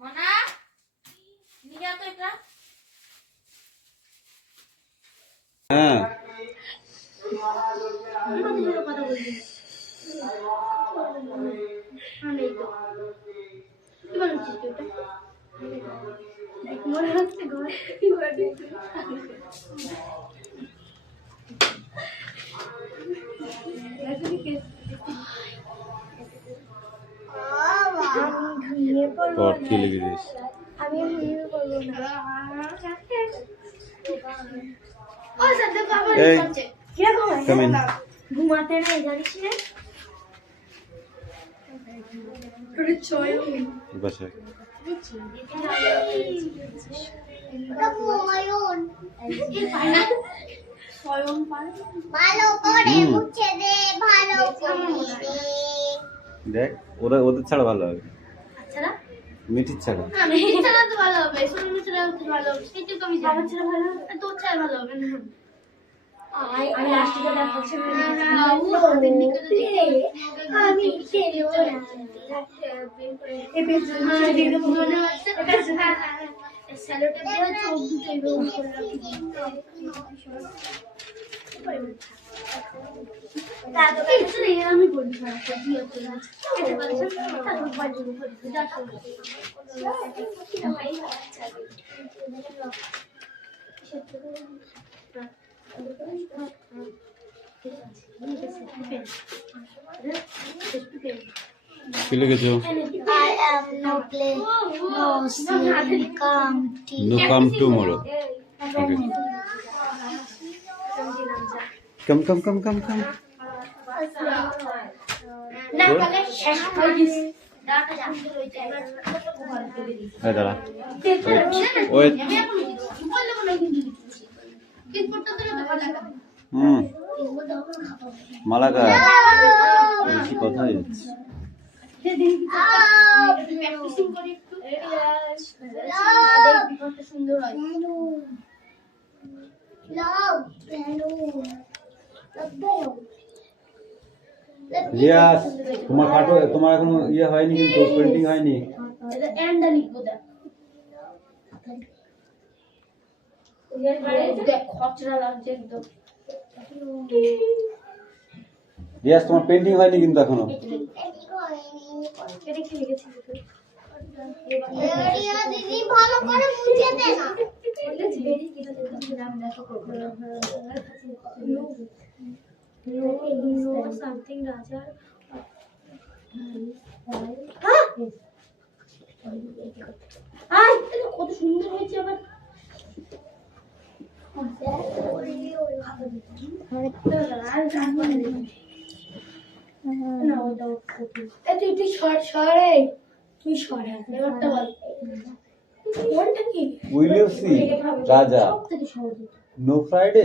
মনা নিয়ে যাও তো এটা। হ্যাঁ কথা বলছি নেই তো কি বলছিস তুই ওটা মনে হচ্ছে ঘর তোর কি লিখেছিস? আমি ঘুমিয়ে পড়বো না। ও স্যার দেখো আবার এই করছে কিরকম come in. ঘুমাতে নাই জানিস না তোর ছয় বসে দেখ ওরা ওদের ছাড়া ভালো হবে, মিঠির ছাড়া। ভালো হবে সোনালি ছাড়া ভালো হবে সেটুকু আমি জানি ছাড়া ভালো হবে তোর ছাড়া ভালো হবে না আমি লাস্টে দেখাচ্ছি আমি খেলেও এই পেছনে দিয়ে দেবো মনে হচ্ছে স্যালোটা দিয়ে চোখ দুটো এরকম করে রাখি দাদু কিছু নেই আমি বলি না কি হচ্ছে না খেতে পারছ তারপর বাড়ি করে যা করব কি লিখেছো? I am no play, no sleep, come tea. No come tomorrow. Okay. Come. না তাহলে শেষ হয়ে গেছে ডাটা জানতে হইছে এই দাঁড়া ওই বললে বলে কিন্তু কি করতে দিলে তো ভালো লাগে মালাকা বেশি কথা হচ্ছে। প্র্যাকটিসিং করি একটু কত সুন্দর হয় রিয়াজ তোমার এখনো ইয়ে হয়নি, কিন্তু পেন্টিং হয়নি। এটা এন্ডা লিখবো দেখ খচরা লাগছে একদম রিয়াজ তোমার পেন্টিং হয়নি কিন্তু এখনো। এটা কি লিখেছিস তুই দিদি ভালো করে মুছে দে না। something Raja আই এটা কত সুন্দর হয়েছে আবার তুই সরে তুই সরে ব্যাপারটা বল কোনটা কি উইল ইউ সি রাজা নো ফ্রাইডে?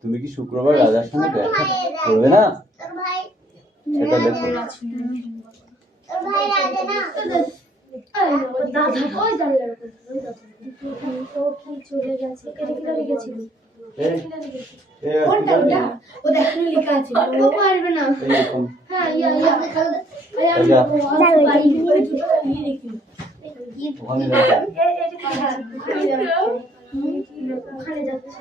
তুমি কি শুক্রবার রাজার সঙ্গে দেখা করবে না? তোর ভাই এটা দেখো তোর ভাই রাজা না। দাদা ওই দাদা ও কি চলে গেছে এটা কি লিখেছিল কোনটা ওটা ও দেখো লেখা আছে ও পারবে না হ্যাঁ ইয়া ওখানে যাচ্ছে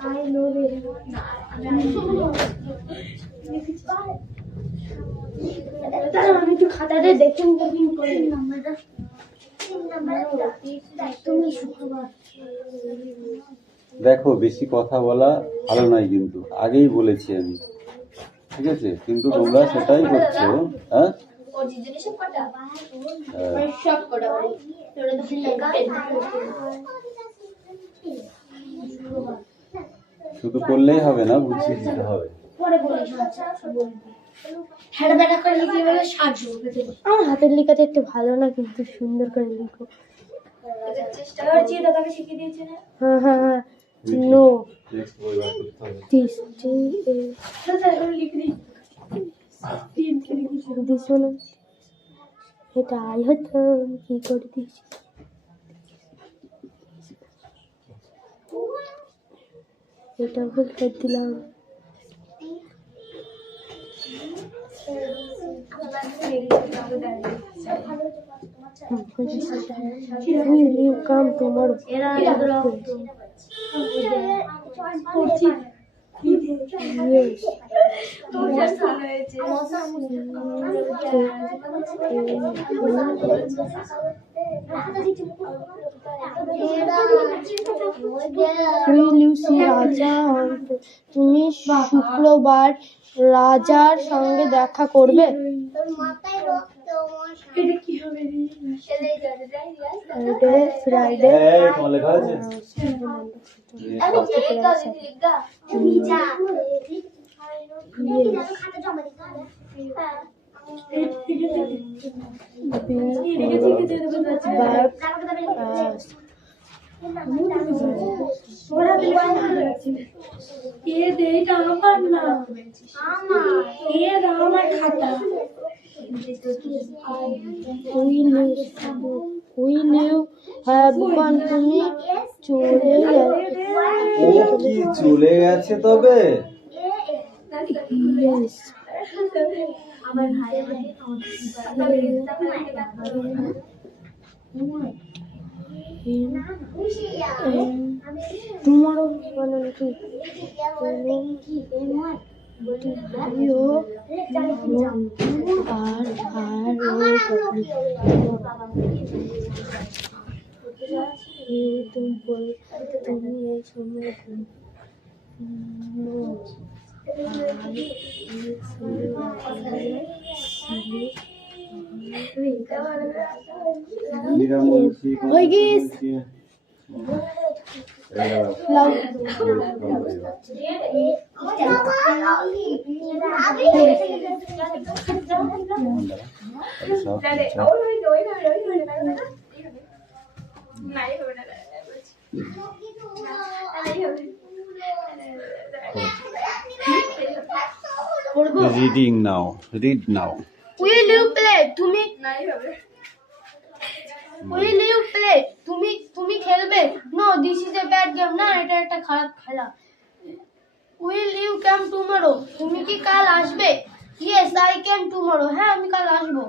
I know very well. আমি একটু খাতাটা দেখুন করে নাম্বারটা তুমি শুক্রবার দেখো বেশি কথা বলা ভালো নয়, কিন্তু আগেই বলেছি আমি, ঠিক আছে? কিন্তু তোমরা সেটাই করছো। হ্যাঁ সব কটা শুধু করলেই হবে না, বুঝিয়ে দিতে হবে। আমার হাতের লেখাটা একটু ভালো না, কিন্তু সুন্দর করে লিখো। হ্যাঁ নো দিস এটা আই হতো কি করে দিয়েছি এটা ভুল করে দিলাম। Will you come tomorrow? Yes. Will you see রাজা? তুমি শুক্রবার রাজার সঙ্গে দেখা করবে? ফ্রাইডে তোমার লেখা আছে Will you have fun? তুমি চলে ও কি চলে গেছে তবে Yes. Tomorrow বানানো কি? তুমি এই সময় Oi, guys. Reading now read now Will you play? Will you play? তুমি খেলবে? No, this is a bad game. না, এটা একটা খারাপ খেলা। Will you come tomorrow? তুমি কি কাল আসবে? Yes, I come tomorrow. হ্যাঁ, আমি কাল আসবো।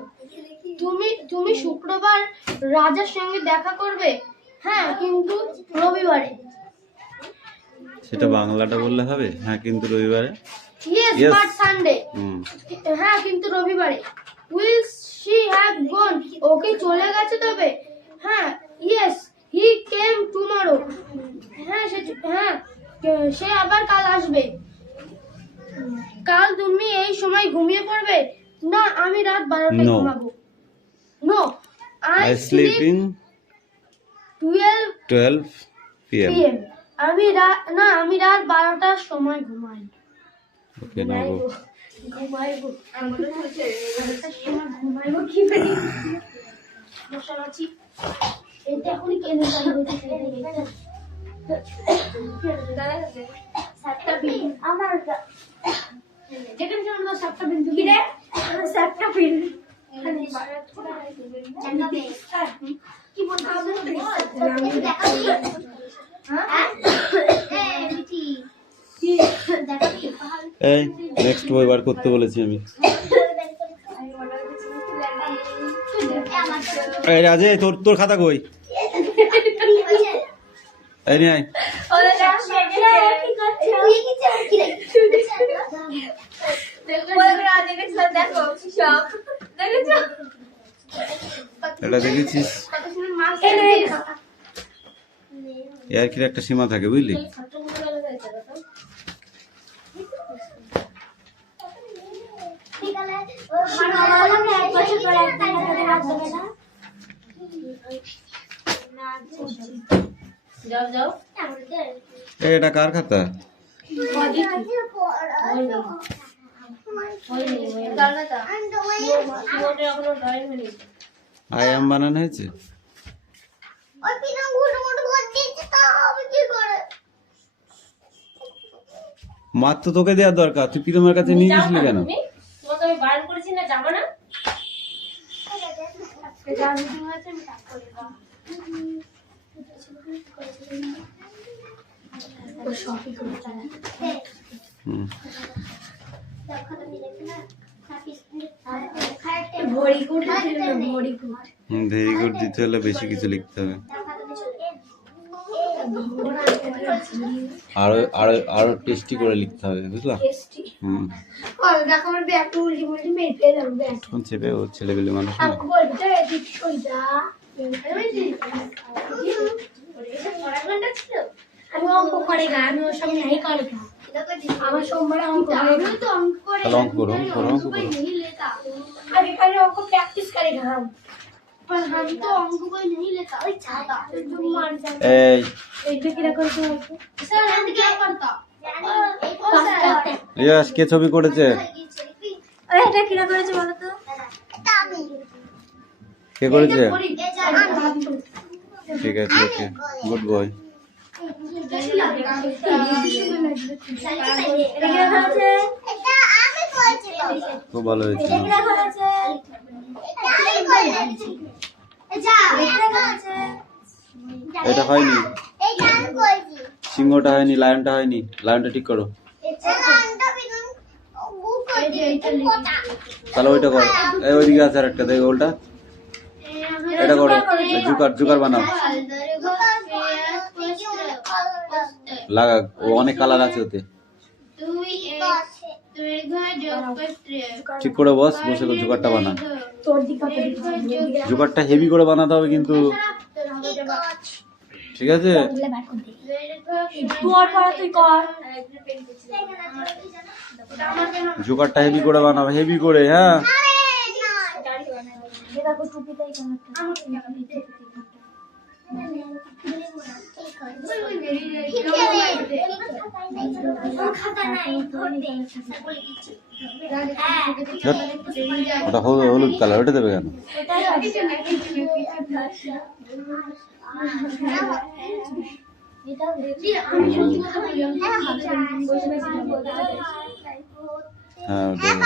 তুমি শুক্রবার রাজার সঙ্গে দেখা করবে? হ্যাঁ, কিন্তু রবিবারে। সেটা বাংলাটা বললে হবে হ্যাঁ কিন্তু রবিবারে Yes, Yes. but Sunday. হ্যাঁ, কিন্তু রবিবারে। Will she have gone? ওকে চলে গেছে তবে? হ্যাঁ, yes, he came tomorrow. হ্যাঁ, সে আবার কাল আসবে। কাল তুমি এই সময় ঘুমিয়ে পড়বে? না, আমি রাত 12টায় No. ঘুমাবো। No, I I sleep in 12 12 p.m. আমি রাত 12টার সময় ঘুমাই। ওকে নাও ঘুমাইবো কি করি? মশামাছি এটা এখনই কেন চালু হয়েছে? সাতটা পিন আমার যেখানে আমরা সাতটা পিন কি রে? সাতটা পিন কি বলতে হবে? এই নেক্সট বই বার করতে বলেছি আমি এই রাজে তোর খাতা কই এই নিয়ে আয় এটা দেখেছিস এর কি একটা সীমা থাকে বুঝলি এটা কার খাতা আয়াম বানানো হয়েছে মার তো তোকে দেওয়ার দরকার তুই প্রীতমের কাছে নিয়ে গেছিলি কেন ভরি গুড ভরি গুড ভেরি গুড দিতে হলে বেশি কিছু লিখতে হবে, আরো আরো আরো টেস্টি করে লিখতে হবে, বুঝলা? হুম, দেখো আমার ব্যাগটা উল্টি উল্টি মেরে যাবে ব্যাগ কোন চেপে ও ছেলেবেলে মানুষ না। আমি বলতে এদিক সোজা আমি অঙ্ক করে গা, আমি ওর সঙ্গে নাই করে গা। আমার সোমবার অঙ্ক করে গা। তাহলে অঙ্ক করো, অঙ্ক করো, অঙ্ক করো। আগে খালি অঙ্ক প্র্যাকটিস করে গা। पर हम तो अंक कोई नहीं लेता तुम मार जा এই এইটা কি করে তুমি सर हम क्या करता রিয়াজ কে ছবি করেছে? ওই এটা কি করেছে বলো তো? কে করেছে? ঠিক আছে, ওকে, গুড বয়। এটা কি করেছে? এটা আমি করেছি তো। খুব ভালো হয়েছে। এটা কি করেছে? এটা আমি করেছি। এটা করেছে। এটা হয়নি, এটা আমি করেছি। সিংহটা হয়নি, লায়নটা হয়নি, লায়নটা ঠিক করো। এটা আন্ডা বিনুন বুক করে এটা কোটা। তাহলে ওইটা করো, এই ওইদিকে আছে আরেকটা, দেখো ওলটা, এটা করো, জুকার জুকার বানাও, লাগা, ও অনেক কালার আছে ওতে, ঠিক করে বস, বসে জুকারটা বানা। তোর দিকে জুকারটা হেভি করে বানাতে হবে কিন্তু, ঠিক আছে? তোর পড়া তুই কর। জুকারটা হেভি করে বানাও, হেভি করে, হ্যাঁ। দেখো টুপিটাই কেমন খাতা নাই ধর দে বলে দিচ্ছি ওটা হলুদ কালার, ওটা দেবে কেন? হ্যাঁ দেবে।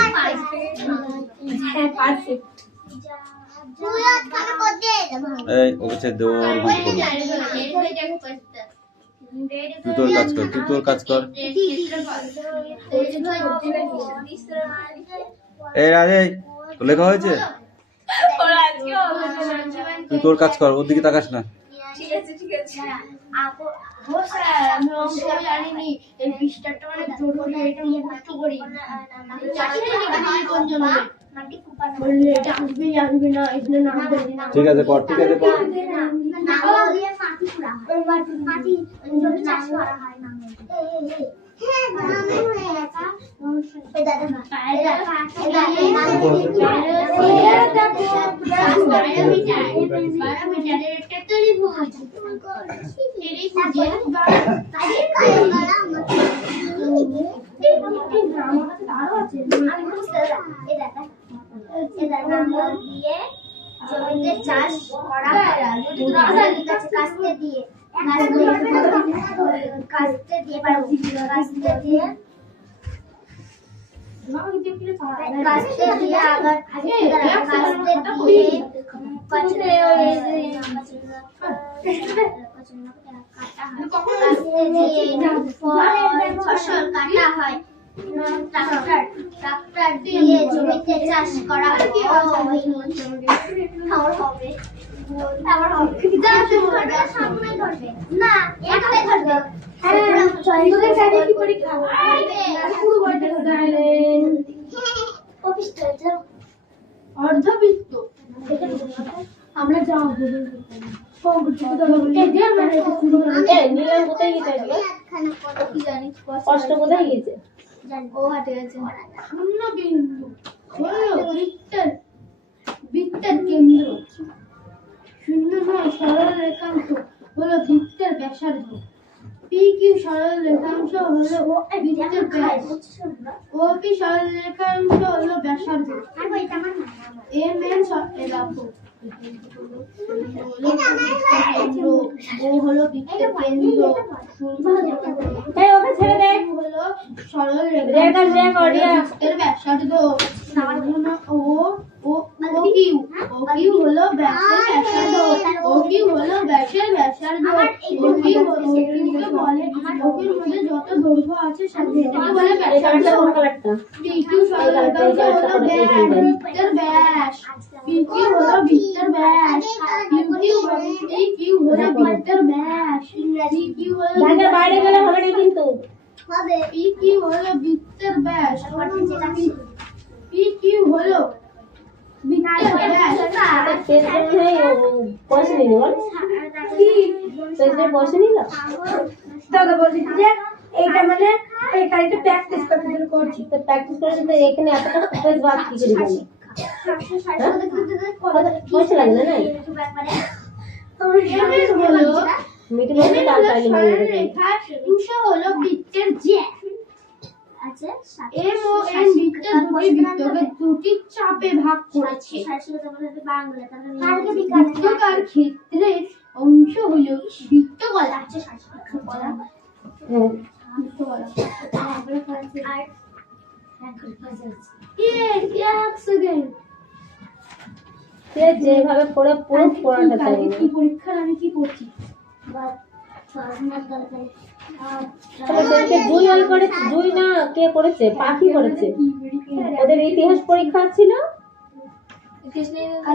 এই ওকে ছেড়ে দে, ওর মতো করো। তুই তোর কাজ কর, তুই তোর কাজ কর। এই রাজে, তোর লেখা হয়েছে? তুই তোর কাজ কর, ওর দিকে তাকাস না। ঠিক আছে ঠিক আছে ও স্যার আমি অঙ্ক জানিনি এই পৃষ্ঠাটা অনেক জরুরি এটা মুখস্থ করি চাকরি নিয়ে কোন জন্য মাটি কুপার বললে এটা আসবে আসবে না এগুলো না দেবে না ঠিক আছে কর, ঠিক আছে কর। না দিয়ে মাটি পুরা ওই মাটি জমি চাষ করা হয় না হ্যাঁ নামে হয়ে গেছে এই দাদা জমিতে চাষ করা কাস্তে দিয়ে কাস্তে দিয়ে কাস্তে দিয়ে আবার ফসল কাটা হয় ট্রাক্টর দিয়ে জমিতে চাষ করা হয় না একটাই ধরবে অর্ধবৃত্ত আমরা যাও কষ্ট কোথায় গেছে ও হাটে গেছে শূন্য বিন্দু হলো বৃত্তের কেন্দ্র শূন্য নয় সরল রেখাংশ হলো বৃত্তের ব্যাসার্ধ পি কিউ সরল রেখাংশ হলো বৃত্তের ব্যাস ও পি সরল রেখাংশ হলো ব্যাসার্ধ এম এন দেখো ও হলো বৃত্তের কেন্দ্র হলো সরল বৃত্তের ব্যাসার্ধ ও কিউ হলো ব্যাসের ব্যাসার্ধ ও কিউ হলো ব্যাসের ব্যাসার্ধ ও কিউ বলে ওকির মধ্যে যত দৈর্ঘ্য আছে সাথে এটাকে বলে এই কালারটা কোন কালারটা? পিকিউ হলো বৃত্তের ব্যাস পিকিউ হলো বৃত্তের ব্যাস পিকিউ হলো বৃত্তের ব্যাস পিকিউ হলো দাগের বাইরে গেলে হবে না কিন্তু। হবে পিকিউ হলো বৃত্তের ব্যাস পিকিউ হলো বৃত্তের ব্যাস পেজ নেই পয়সা নিল বল পেজে পয়সা নিল। দাদা বলছি যে এইটা মানে এই কাজটা প্র্যাকটিস করতে করছি তো প্র্যাকটিস করে যদি এখানে এতটা পেজ বাদ কি করে গেল? পয়সা লাগবে না মিটিং এ তাল তালি মারি রেখা উৎস হলো বৃত্তের জ্যা আছে এম ও এন বৃত্তের দুটি চাপে ভাগ করেছে বাংলা বৃত্তাকার ক্ষেত্রের অংশ হলো বৃত্তকলা বৃত্তকলা এক সেকেন্ড সে যেভাবে পড়ে পুরো পড়াটা চাই কি পরীক্ষার আমি কি পড়ছি দুই ওই করেছে দুই না কে করেছে পাখি করেছে ওদের ইতিহাস পরীক্ষা ছিল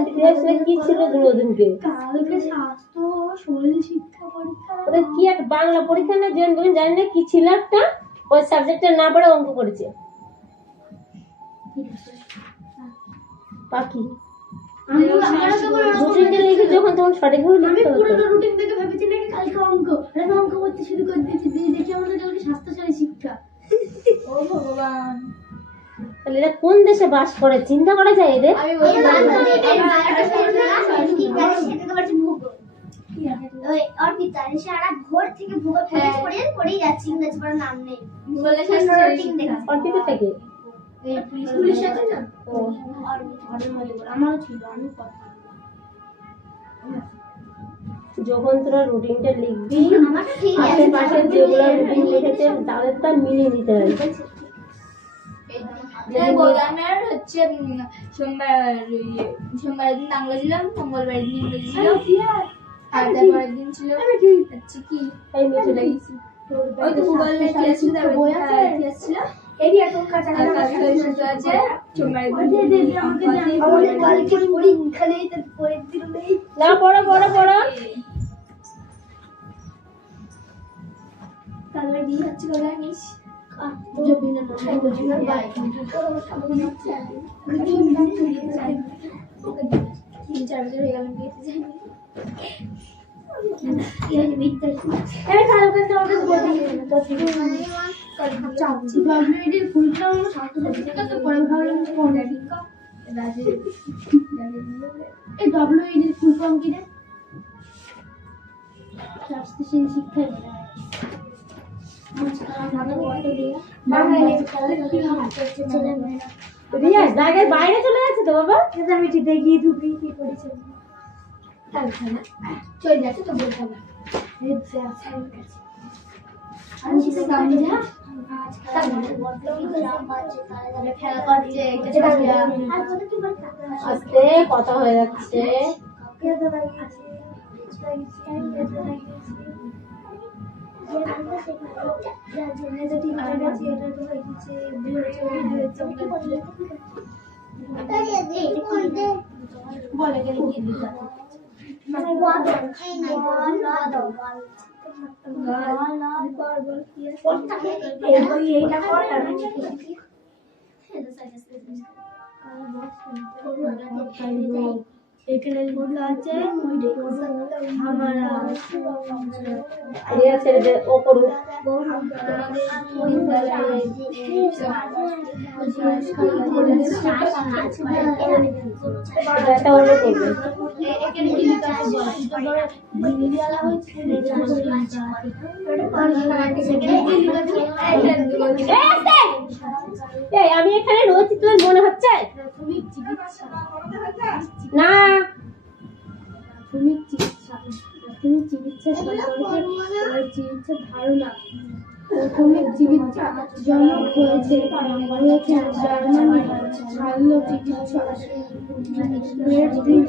ইতিহাসে কি ছিল দুদিনকে কালকে স্বাস্থ্য ও শরীর শিক্ষা পরীক্ষা ওদের কি একটা বাংলা পরীক্ষা না যে তুমি জানি না কি ছিল একটা ওই সাবজেক্টের না পড়ে অঙ্ক করেছে পাখি রুটিনটা লিখে যখন তখন সঠিকভাবে আমি লিখতে হতো পুরোনো রুটিন থেকে ভেবেছি নাকি কালকে অঙ্ক আমি অঙ্ক করতে শুরু করে দিয়েছি দেখি আমাদের কালকে স্বাস্থ্যশালী শিক্ষা ও ভগবান তাহলে এরা কোন দেশে বাস করে চিন্তা করা যায় এদের আমি সারা ভোর থেকে ভূগোল পড়েই যাচ্ছে ইংরেজি পড়ার নাম নেই অর্পিতা থেকে পুলিশ আছে না ও আমারও ছিল আমি কথা যখন তোরা রুটিনটা লিখবি আমারটা ঠিক আছে আশেপাশে যেগুলো রুটিন লিখেছে তাদের তো মিলিয়ে নিতে হবে আমার হচ্ছে সোমবার দিন বাংলা দিলাম, মঙ্গলবার দিন ইংরেজি দিলাম, আর তারপরের দিন ছিল হচ্ছে কি তাই মিলে চলে গেছি। ওই তো ভূগোলের ইতিহাস ছিল, তারপর ইতিহাস ছিল, এরই এখন কাছে আর কালকে শুধু আছে সোমবার দিন আমাদের কালকে পরীক্ষা নেই তার পরের দিন নেই না পড়ো পড়ো পড়ো কালকে বিয়ে হচ্ছে বলে আনিস জবিনা না জবিনা বাই 3-4 বছর হয়ে গেল বিয়েতে যাইনি। ডব্লিউডির ফুল ফর্ম হলো স্বাস্থ্য শিক্ষা তো পরে ভাবলাম যে কোন শিক্ষা এই ডব্লিউডির ফুল ফর্ম কি রে স্বাস্থ্যশীল শিক্ষা রিয়া জায়গার বাইরে চলে যাচ্ছে তো বাবা আমি ঠিক দেখিয়ে ঢুকি কি করেছে চলে যাচ্ছে তো বলতে হবে আস্তে কথা হয়ে যাচ্ছে বলে গেলে কি দিতে এখানে লেখা আছে हमारा রিয়া ছেড়ে দে ও করুক এটা হলো করবে এখানে কি লেখা আছে বিনিয়ালা হচ্ছে এই আমি এখানে রয়েছি তোর মনে হচ্ছে প্রাথমিক চিকিৎসা না প্রাথমিক চিকিৎসা সম্পর্কে চিকিৎসার ধারণা প্রাথমিক চিকিৎসা জনক হয়েছে জার্মানি শল্য চিকিৎসক একজন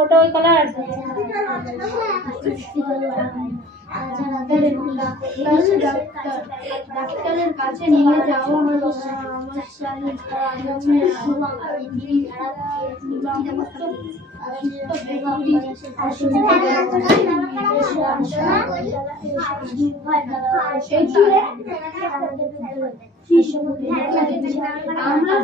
ওটা ওই কালার। ডাক্তারের কাছে নিয়ে যাওয়া হলো। আমরা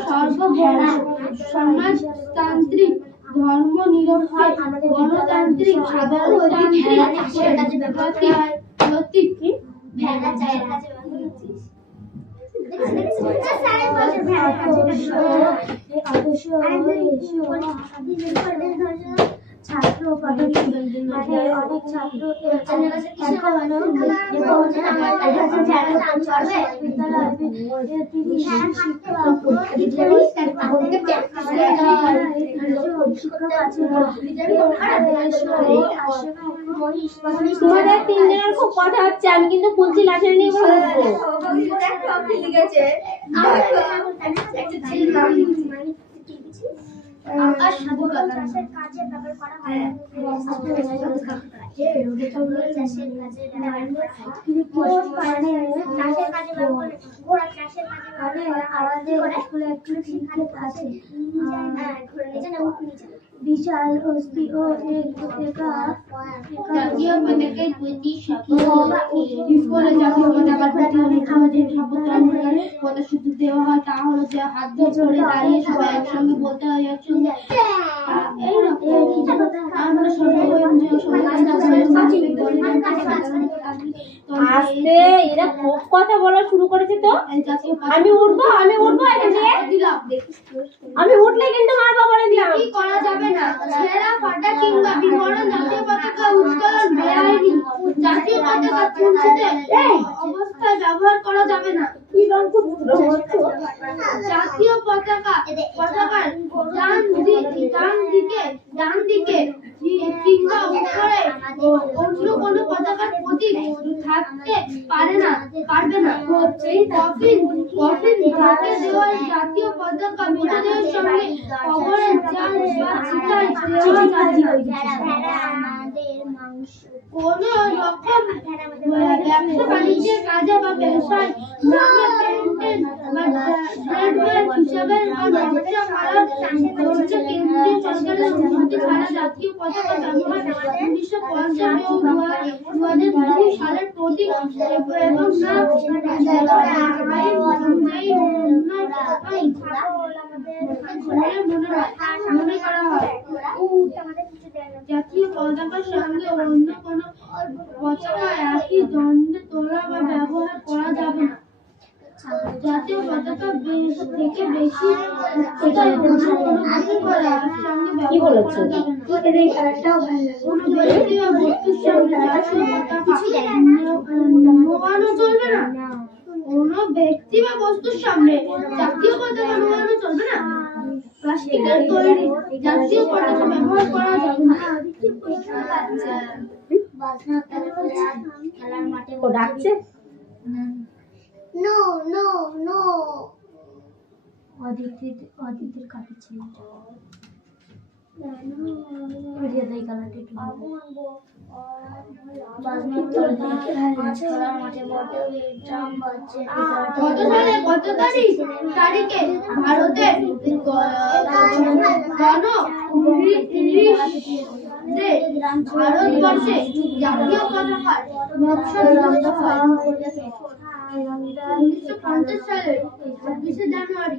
সমাজতান্ত্রিক ধর্ম নিরপেক্ষ গণতান্ত্রিক সাধারণতান্ত্রিক ভেড়া চায়ের কাছে ছাত্র অনেক ছাত্র তোমাদের তিনজনের খুব কথা হচ্ছে, আমি কিন্তু কুলচি লাঠি নিয়ে বলবো। বিশাল অস্থি ও জাতীয় পতাকার প্রতি স্কুলে জাতীয় পতাকার প্রতি আমাদের শপথ কথা শুধু দেওয়া হয়, তা হলো যে হাত ধরে চলে দাঁড়িয়ে সবাই একসঙ্গে বলতে হয় একসঙ্গে আমরা আস্তে, এরা খুব কথা বলা শুরু করেছে তো। আমি উঠবো এখান থেকে, আমি উঠলে কিন্তু মারবো বলে দিলাম। কি করা যাবে না, ছেঁড়া ফাটা কিংবা বিবরণ জাতীয় পতাকা উত্তোলন বেআইনি, জাতীয় পতাকা তুলসিতে অবস্থায় ব্যবহার করা যাবে না। জাতীয় পতাকার ডান দিকে কিংবা উপরে অন্য কোনো পতাকার প্রতীক থাকতে পারবে না। কফিন ঢাকে দেওয়া জাতীয় পতাকা মৃতদেহের সঙ্গে কবরের যান বা চিতায় দেওয়া যাবে না। কোন রকম ব্যবসা বাণিজ্যের কাজে বা ব্যবসায় নামে পেটেন্ট বা ট্রেডমার্ক হিসাবে বা ব্যবসা করার জন্য কেন্দ্রীয় সরকারের অনুমতি ছাড়া জাতীয় পতাকা ব্যবহার 1950 ও 2002 সালের প্রতীক এবং না মনে করা হয়। জাতীয় পতাকার সঙ্গে অন্য কোনো পতাকা একই দণ্ডে তোলা বা ব্যবহার করা যাবে না। জাতীয় পতাকা থেকে বেশি কি বলেছো? কোনো ব্যক্তি বা বস্তুর সামনে জাতীয় পতাকা নোয়ানো চলবে না। কোনো ব্যক্তি বা বস্তুর সামনে জাতীয় পতাকা নোয়ানো চলবে না। প্লাস্টিকের তৈরি জাতীয় পতাকা ব্যবহার করা যাবে না। খেলার মাঠে ও ডাকছে। নো নো নো অদিতির কাছে ছিল কত তারিখে ভারতের ভারতবর্ষে জাতীয় পতাকার নকশা নির্মিত হয় 1950 সালের 26 জানুয়ারি,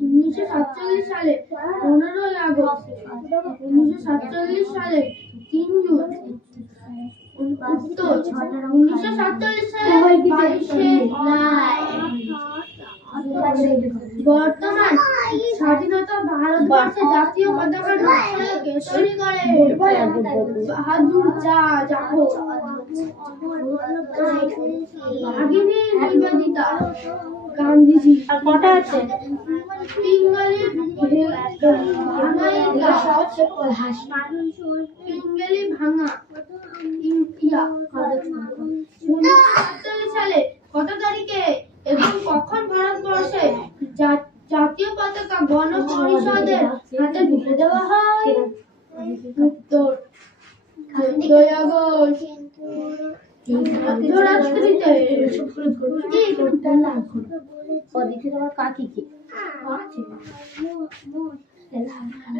1947 সালে 15 আগস্ট, 1947 সালে 3 জুন, 1947 সালে 22 বর্তমান স্বাধীনতা ভারতবর্ষে জাতীয় পতাকার নকশা কে তৈরি করে? বাহাদুর জাফর, ভাগিনী নিবেদিতা, গান্ধীজি। আর কটা আছে? পিঙ্গলি ভাঙা, সালে কত তারিখে এবং কখন ভারতবর্ষে জাতীয় পতাকা গণপরিষদের হাতে তুলে দেওয়া হয়? উত্তর 14 আগস্ট। যুক্তরাষ্ট্রীতে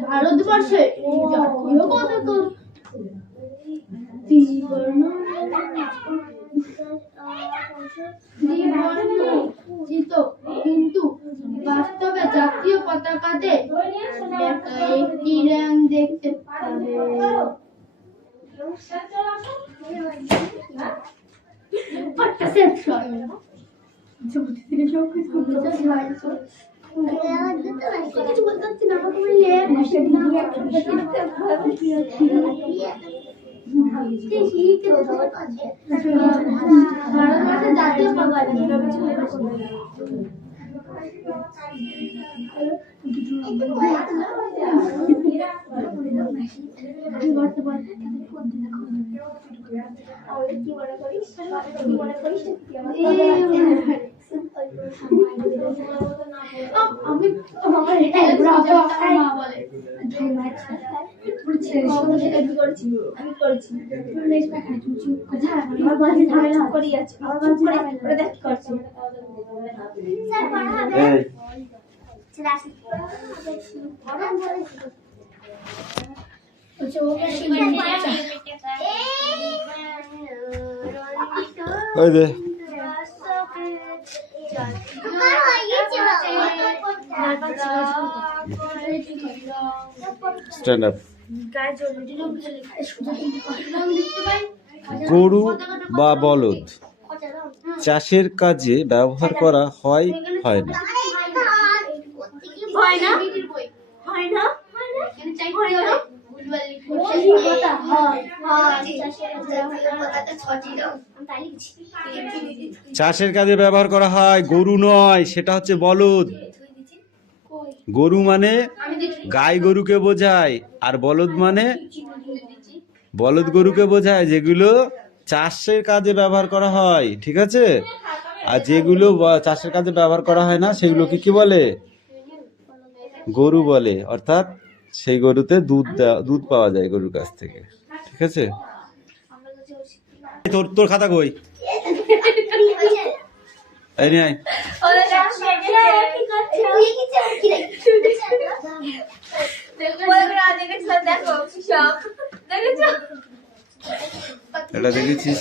ভারতবর্ষে জাতীয় পতাকা কিন্তু বাস্তবে জাতীয় পতাকাতে একটি রং দেখতে পাবে। কিছু বলতে পারছি না, আমাকে ভারতবর্ষের জাতীয় ওই দে স্ট্যান্ড আপ। গরু বা বলদ চাষের কাজে ব্যবহার করা হয় হয় না? হয় না? হয় না? হয় না? চাষের কাজে ব্যবহার করা হয়, গরু নয়, সেটা হচ্ছে বলদ। গরু মানে গাই গরুকে বোঝায়, আর বলদ মানে বলদ গরুকে বোঝায় যেগুলো চাষের কাজে ব্যবহার করা হয়, ঠিক আছে? আর যেগুলো চাষের কাজে ব্যবহার করা হয় না সেগুলোকে কি বলে? গরু বলে। অর্থাৎ সেই গরুতে দুধ পাওয়া যায় গরুর কাছ থেকে, ঠিক আছে? তোর খাতা কই? এই নিয়ে আয়। এটা দেখেছিস?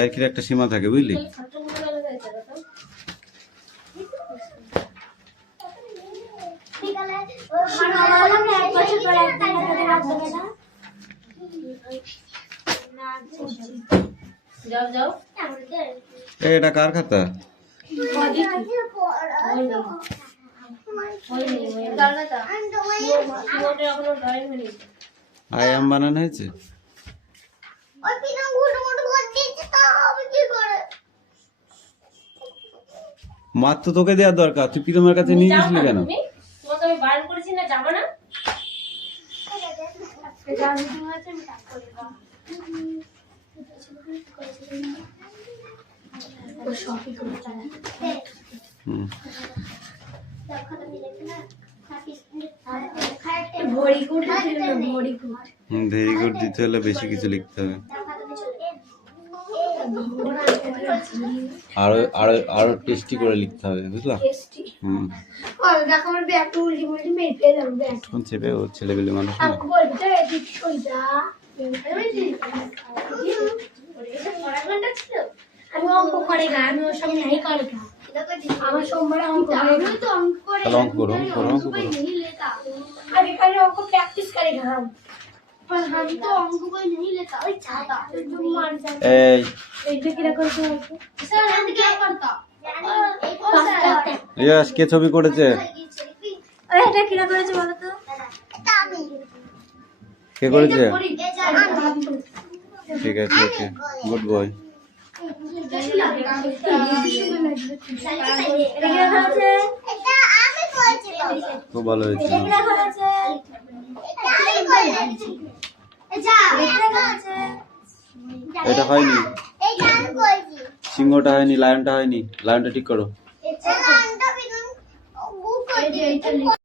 এর কি একটা সীমা থাকে, বুঝলি? এটা কার খাতা? আয়াম বানানো হয়েছে। মার তো তোকে দেওয়ার দরকার, তুই পিরমের কাছে নিয়ে গেছিলি কেন? তোমাকে আমি বারণ করেছি না, যাবো না? ভেরি গুড দিতে হলে বেশি কিছু লিখতে হবে, আরো টেস্টি করে লিখতে হবে, বুঝলা? কোন চেপে ও ছেলেবেলে মানুষ না। আমি অঙ্ক করে গা, আমি ওর সঙ্গে নাই করে গা। আমার সোমবার অঙ্ক করে গা। তো অঙ্ক করে অঙ্ক করো, অঙ্ক করো। नहीं लेता। अरे खाली অঙ্ক प्रैक्टिस करेगा हम। पर हम तो অঙ্ক कोई नहीं लेता। ओए चाहता। तुम मान जाते। এই ये क्या करते हो? सर हम क्या करता? ইয়াস কে ছবি করেছে? ওই এটা কি করেছে বলো তো? কে করেছে? ঠিক আছে, ওকে, গুড বয়। খুব ভালো হয়েছে। যা আছে এটা হয়নি, এইটা আমি করেছি সিংহটা হয়নি, লায়নটা হয়নি। লায়নটা ঠিক করো। এটা আমি বুক করে